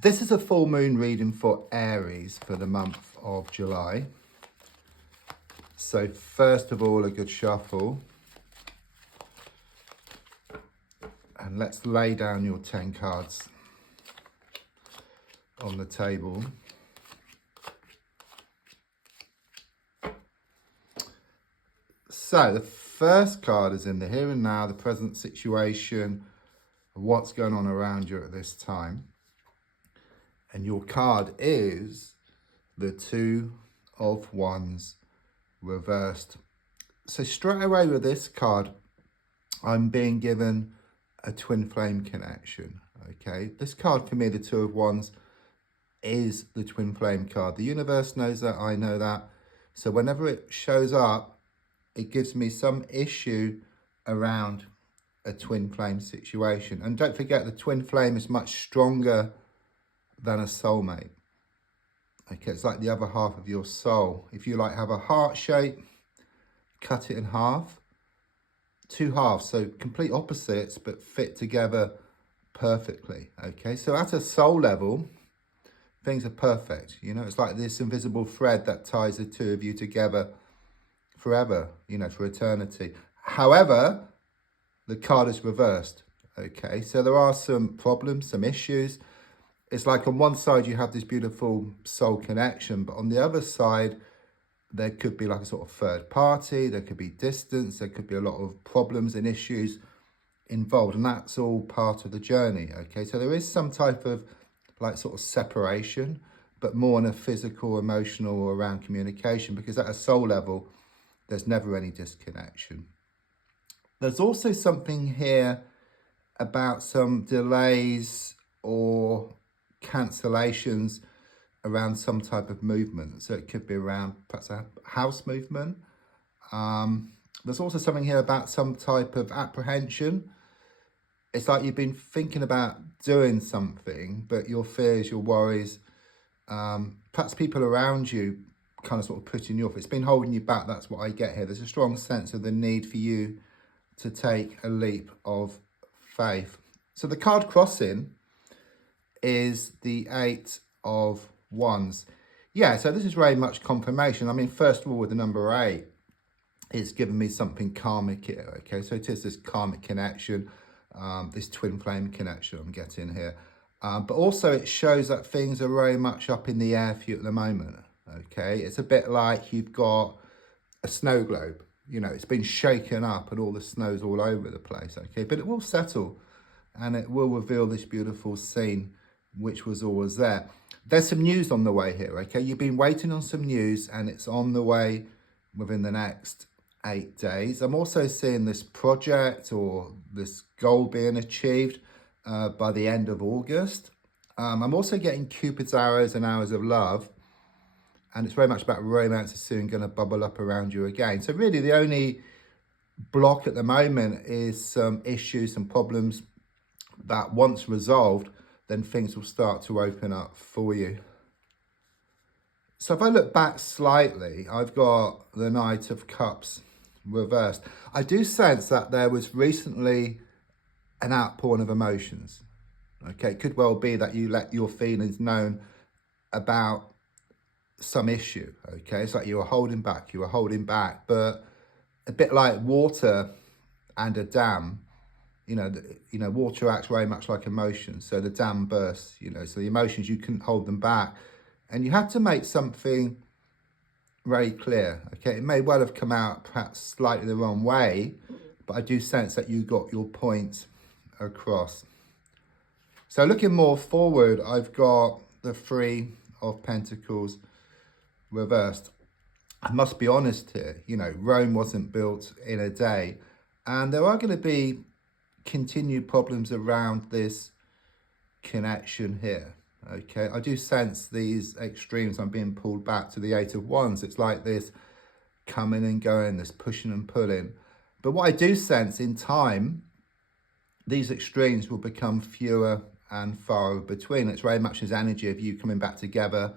This is a full moon reading for Aries for the month of July. So first of all, a good shuffle. And let's lay down your 10 cards on the table. So the first card is in the here and now, the present situation, what's going on around you at this time. And your card is the Two of Wands reversed. So straight away with this card, I'm being given a twin flame connection. Okay, this card for me, the Two of Wands, is the twin flame card. The universe knows that, I know that. So whenever it shows up, it gives me some issue around a twin flame situation. And don't forget, the twin flame is much stronger than a soulmate. Okay, it's like the other half of your soul. If you like have a heart shape, cut it in half, two halves, so complete opposites, but fit together perfectly. Okay, so at a soul level, things are perfect. You know, it's like this invisible thread that ties the two of you together forever, you know, for eternity. However, the card is reversed. Okay, so there are some problems, some issues. It's like on one side you have this beautiful soul connection, but on the other side, there could be like a sort of third party, there could be distance, there could be a lot of problems and issues involved, and that's all part of the journey. Okay, so there is some type of like sort of separation, but more on a physical, emotional, or around communication, because at a soul level, there's never any disconnection. There's also something here about some delays or cancellations around some type of movement. So it could be around perhaps a house movement. There's also something here about some type of apprehension. It's like you've been thinking about doing something, but your fears, your worries, perhaps people around you kind of sort of putting you off. It's been holding you back. That's what I get here. There's a strong sense of the need for you to take a leap of faith. So the card crossing is the Eight of Wands. Yeah, so this is very much confirmation. I mean, first of all, with the number 8, it's given me something karmic here. Okay, so it is this karmic connection, this twin flame connection I'm getting here. But also it shows that things are very much up in the air for you at the moment. Okay, it's a bit like you've got a snow globe. You know, it's been shaken up and all the snow's all over the place. Okay, but it will settle and it will reveal this beautiful scene which was always there. There's some news on the way here. Okay, you've been waiting on some news and it's on the way within the next 8 days. I'm also seeing this project or this goal being achieved by the end of August. I'm also getting Cupid's arrows and arrows of love. And it's very much about romance is soon going to bubble up around you again. So really the only block at the moment is some issues, some problems that once resolved, then things will start to open up for you. So if I look back slightly, I've got the Knight of Cups reversed. I do sense that there was recently an outpouring of emotions. Okay, it could well be that you let your feelings known about some issue. Okay, it's like you were holding back, but a bit like water and a dam, you know, water acts very much like emotions. So the dam bursts, you know, so the emotions, you couldn't hold them back. And you had to make something very clear. Okay, it may well have come out perhaps slightly the wrong way, but I do sense that you got your point across. So looking more forward, I've got the Three of Pentacles reversed. I must be honest here, you know, Rome wasn't built in a day, and there are going to be continued problems around this connection here. Okay, I do sense these extremes. I'm being pulled back to the Eight of Wands. It's like this coming and going, this pushing and pulling. But what I do sense in time, these extremes will become fewer and far between. It's very much as energy of you coming back together,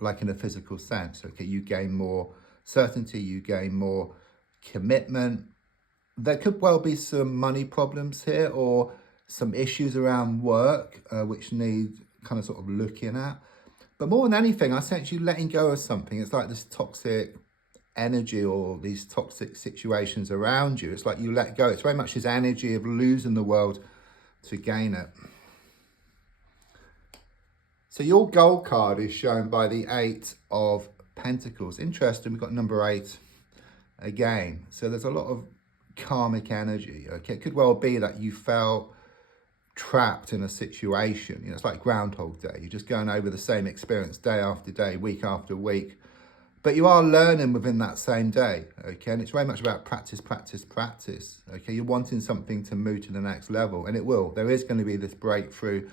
like in a physical sense. Okay, you gain more certainty, you gain more commitment. There could well be some money problems here or some issues around work which need kind of sort of looking at. But more than anything, I sense you letting go of something. It's like this toxic energy or these toxic situations around you. It's like you let go. It's very much this energy of losing the world to gain it. So your goal card is shown by the 8 of Pentacles. Interesting, we've got number 8 again. So there's a lot of karmic energy. Okay, it could well be that you felt trapped in a situation. You know, it's like Groundhog Day. You're just going over the same experience day after day, week after week. But you are learning within that same day, okay? And it's very much about practice, practice, practice, okay? You're wanting something to move to the next level, and it will. There is going to be this breakthrough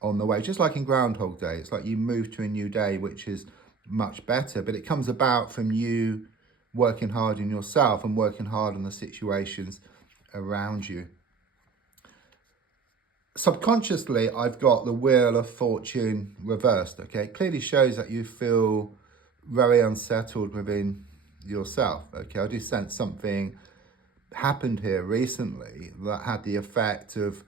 on the way, just like in Groundhog Day. It's like you move to a new day, which is much better, but it comes about from you working hard in yourself and working hard on the situations around you. Subconsciously, I've got the Wheel of Fortune reversed, okay? It clearly shows that you feel very unsettled within yourself, okay? I do sense something happened here recently that had the effect of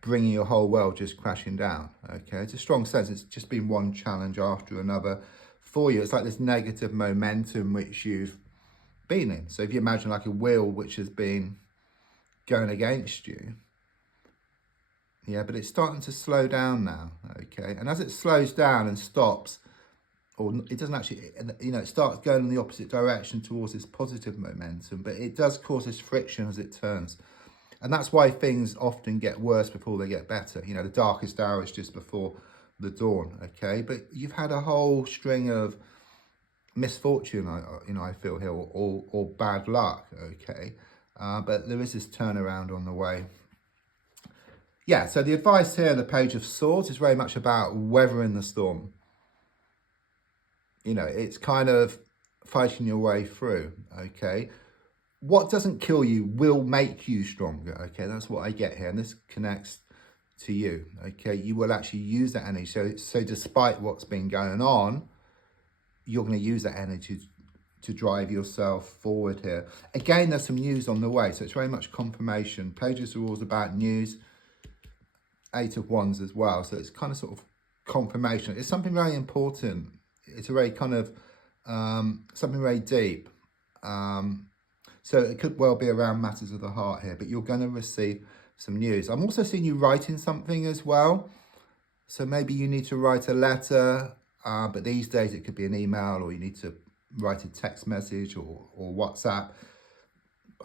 bringing your whole world just crashing down, okay? It's a strong sense. It's just been one challenge after another for you. It's like this negative momentum which you've been in. So if you imagine like a wheel which has been going against you, yeah, but it's starting to slow down now, okay? And as it slows down and stops, or it doesn't actually, you know, it starts going in the opposite direction towards this positive momentum, but it does cause this friction as it turns. And that's why things often get worse before they get better. You know, the darkest hour is just before the dawn, okay? But you've had a whole string of misfortune, I feel here, or bad luck, okay? But there is this turnaround on the way. Yeah, so the advice here, the Page of Swords, is very much about weathering the storm. You know, it's kind of fighting your way through, okay? What doesn't kill you will make you stronger, okay? That's what I get here, and this connects to you, okay? You will actually use that energy. So despite what's been going on, you're going to use that energy to drive yourself forward here. Again, there's some news on the way, so it's very much confirmation. Pages are always about news. 8 of Wands as well, so it's kind of sort of confirmation. It's something very important. It's a very kind of something very deep. So it could well be around matters of the heart here, but you're going to receive some news. I'm also seeing you writing something as well. So maybe you need to write a letter, but these days it could be an email, or you need to write a text message or WhatsApp.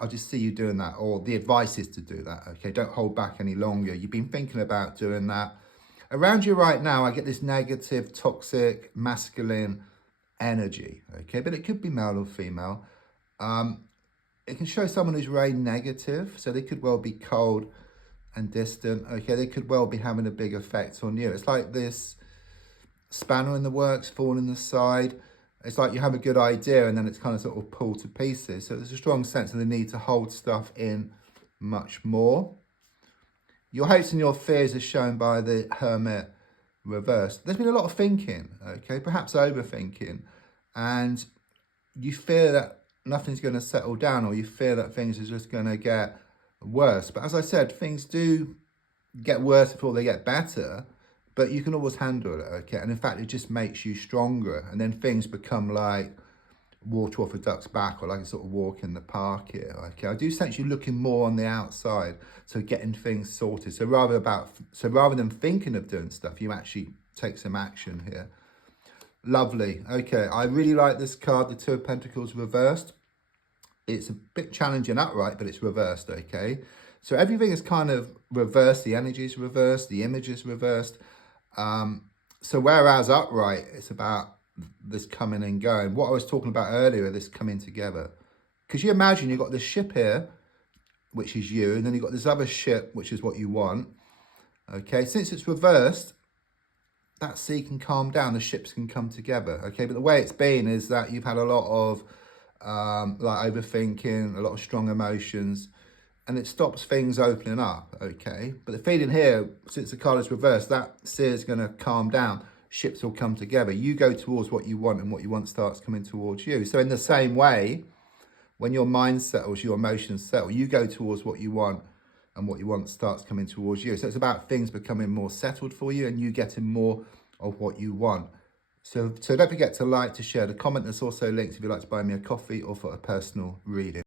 I just see you doing that, or the advice is to do that, okay? Don't hold back any longer. You've been thinking about doing that. Around you right now, I get this negative, toxic, masculine energy, okay? But it could be male or female. It can show someone who's very negative, so they could well be cold and distant, okay? They could well be having a big effect on you. It's like this spanner in the works, thorn in the side. It's like you have a good idea and then it's kind of sort of pulled to pieces. So there's a strong sense of the need to hold stuff in much more. Your hopes and your fears are shown by the Hermit reversed. There's been a lot of thinking, okay, perhaps overthinking, and you fear that nothing's going to settle down, or you fear that things are just going to get worse. But as I said, things do get worse before they get better, but you can always handle it, okay? And in fact, it just makes you stronger. And then things become like water off a duck's back, or like a sort of walk in the park here, okay? I do sense you looking more on the outside, so getting things sorted. So rather than thinking of doing stuff, you actually take some action here. Lovely. Okay, I really like this card, the 2 of Pentacles reversed. It's a bit challenging upright, but it's reversed, okay? So everything is kind of reversed. The energy is reversed. The image is reversed. So whereas upright, it's about this coming and going. What I was talking about earlier, this coming together. Because you imagine you've got this ship here, which is you, and then you've got this other ship, which is what you want. Okay, since it's reversed, that sea can calm down, the ships can come together. Okay, but the way it's been is that you've had a lot of like overthinking, a lot of strong emotions, and it stops things opening up, okay? But the feeling here, since the card is reversed, that sea is going to calm down. Ships will come together. You go towards what you want, and what you want starts coming towards you. So in the same way, when your mind settles, your emotions settle, you go towards what you want, and what you want starts coming towards you. So it's about things becoming more settled for you and you getting more of what you want. So don't forget to like, to share, to comment. There's also links if you'd like to buy me a coffee or for a personal reading.